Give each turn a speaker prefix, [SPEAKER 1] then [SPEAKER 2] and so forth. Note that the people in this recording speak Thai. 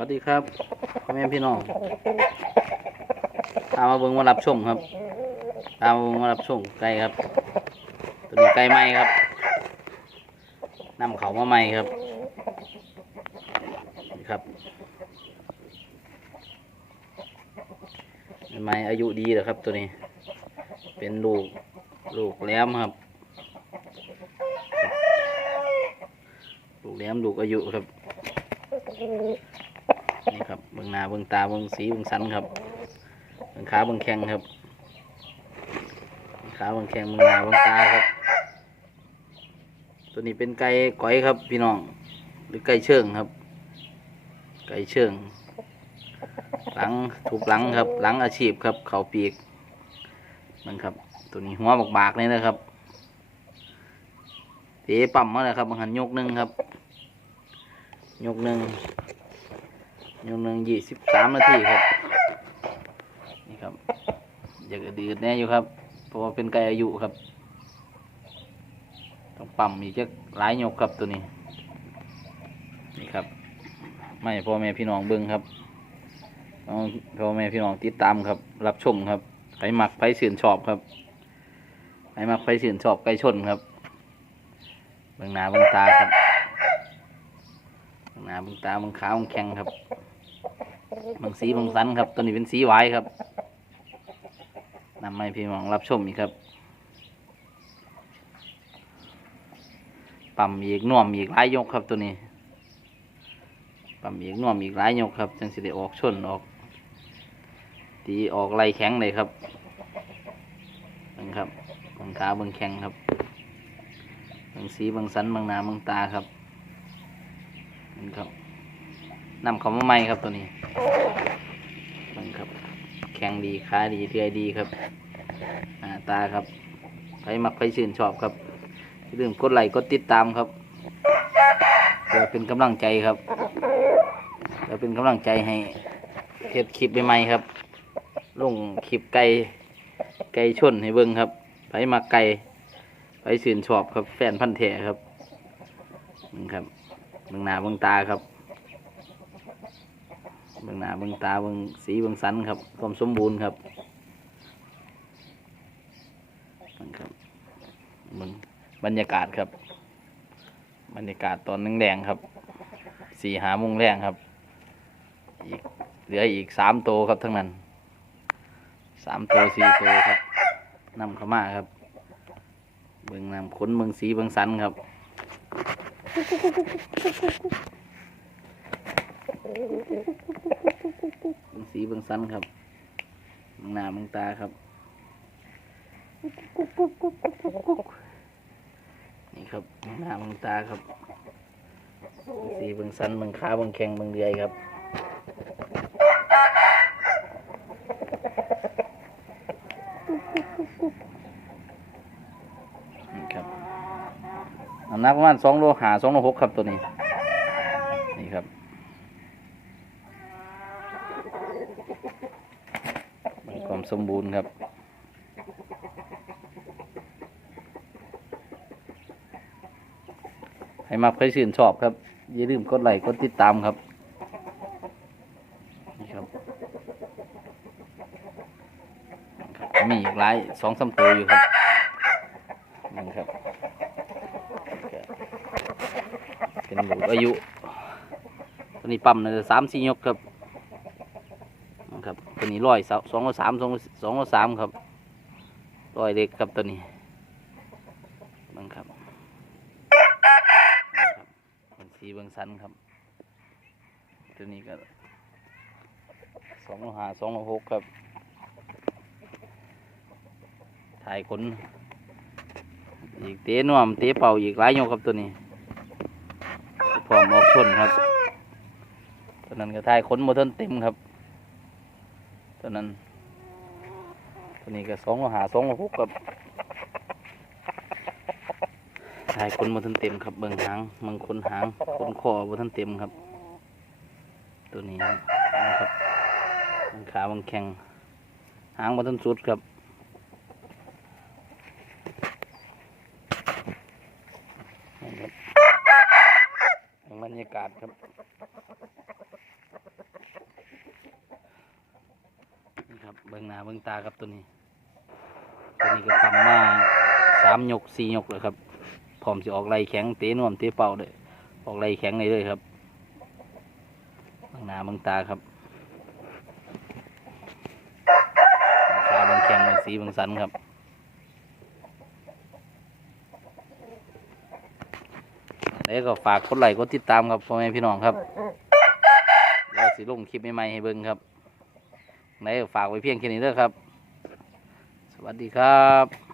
[SPEAKER 1] วัสดีครับพ่อแม่พี่น้องตามมาเบิ่งมารับชมครับตามมาเบิ่งมารับชมไก่ครับ ตัวนี้ไก่ไหมครับนำเขามาใหม่ครับครับไหมอายุดีเหรอครับตัวนี้ เป็นลูกลูกแหลมครับ ลูกแหลมลูกอายุครับ นี่ครับเบื้องหน้าเบื้องตาเบื้องสีเบื้องสันครับเบื้องขาเบื้องแข้งครับเบื้องขาเบื้องแข้งเบื้องหน้าเบื้องตาครับ ตัวนี้เป็นไก่ก้อยครับ พี่น้อง หรือไก่เชิงครับ ไก่เชิง หลังถูกหลังครับ หลังอาชีพครับ เขาปีกมันครับ ตัวนี้หัวบากๆนี่นะครับเตะปั๊มมาเลยครับบางหันยกหนึ่งครับ ยกหนึ่ง ยกหนึ่งยี่สิบสามนาทีครับ นี่ครับ อยากดืดแน่อยู่ครับ เพราะว่าเป็นไก่อายุครับ ต้องปั๊มอีกจะหลายยกครับตัวนี้ นี่ครับ ไม่พ่อแม่พี่น้องเบิ้งครับพ่อแม่พี่น้องติดตามครับ รับชมครับไผหมักไผสื่นชอบครับไผหมักไผสื่นชอบไก่ชนครับเบิ้งหน้าเบิ้งตาครับเบิ้งหน้าเบิ้งตาเบิ้งขาเบิ้งแข้งครับ บางสีบางสันครับตัวนี้เป็นสีไว้ครับนำมาให้พี่น้องรับชมอีกครับปั๊มอีกน่วมอีกหลายยกครับตัวนี้ปั๊มอีกน่วมอีกหลายยกครับจังสิได้ออกชนออก ตีออกไหลแข็งเลยครับเบิ่งครับบางขาบางแข็งครับบางสีบางสันบางหนาบางตาครับเบิ่ครับ นำเขามาใหม่ครับตัวนี้มันครับ แข็งดีขาดีเทือยดีครับาตาครับใครมักใครชื่นชอบครับอย่าลืมกดไลค์กดติดตามครับเพื่อเป็นกำลังใจครับเพื่อเป็นกำลังใจให้เฮ็ดคลิปใหม่ๆครับ ลงคลิปไก่ไก่ชนให้เบิ่งครับใครมักไก่ใครชื่นชอบครับ แฟนพันธุ์แท้ครับนี่ครับเบิ่งหน้าเบิ่งตาครับ เบื้องหน้าเบื้องตาเบื้องสีเบื้องสันครับความสมบูรณ์ครับนั่นครับเบื้องบรรยากาศครับ บรรยากาศตอนนึงแดงครับสี่หาโมงแรงครับอีกเหลืออีกสามโตครับทั้งนั้นสามโตสี่โตครับนำเข้ามาครับเบื้องนำขนเบื้องสีเบื้องสันครับ เบิ่งสีเบิ่งสันครับเบิ่งหน้าเบิ่งตาครับนี่ครับเบิ่งหน้าเบิ่งตาครับเบิ่งสีเบิ่งสันเบิ่งขาเบิ่งแข้งเบิ่งเดือยครับ นี่ครับน้ำหนักประมาณสองโลหาสองโลหกครับตัวนี้ครับ มีความสมบูรณ์ครับให้มาใครชื่นชอบครับ อย่าลืมกดไลค์กดติดตามครับนี่ครับ มีอีกหลายสองสามตัวอยู่ครับนี่ครับ เป็นหมูอายุ ตัวนี้ปั๊มเลยสามสี่ยกครับ ตัวนี้ร้อยสองร้อยสามสองสองร้อยสามครับร้อยเล็กครับตัวนี้บังครับนะครับเป็นสีเบางสันครับ ตัวนี้ก็สองร้อยห้าสองร้อยหกครับ ถ่ายขนอีกเตะน่วมเตะเป่าอีกหลายโยครับตัวนี้พร้อมออกชนครับตัวนั้นก็ถ่ายขนโมเทิร์นเต็มครับ ตัวนั้น ตัวนี้ก็สองหาสองหกกับถ่ายคนบนทันเต็มครับเบิ่งหางเบิ่งคนหางคนคอบนทันเต็มครับ ตัวนี้นะครับขาบิ่งแข้งหางบนทันสุดครับบรรยากาศครับ หน้าเบิ่งตาครับตัวนี้ ตัวนี้ก็ปั๊มาสามยกสี่ยกเลยครับพร้อมจะออกไรแข็งเตะน่วมเตะเป่าเลยออกไรแข็งเลยเลยครับเบิ่งหน้าเบิ่งตาครับขาเบิ่งแข็งเบิ่งสีเบิ่งสันครับแล้วก็ฝากกดไลค์กดติดตามครับพ่อแม่พี่น้องครับแล้วสิลงคลิปใหม่ๆให้เบิ่งครับ ไหนฝากไว้เพียงแค่นี้เด้อครับ สวัสดีครับ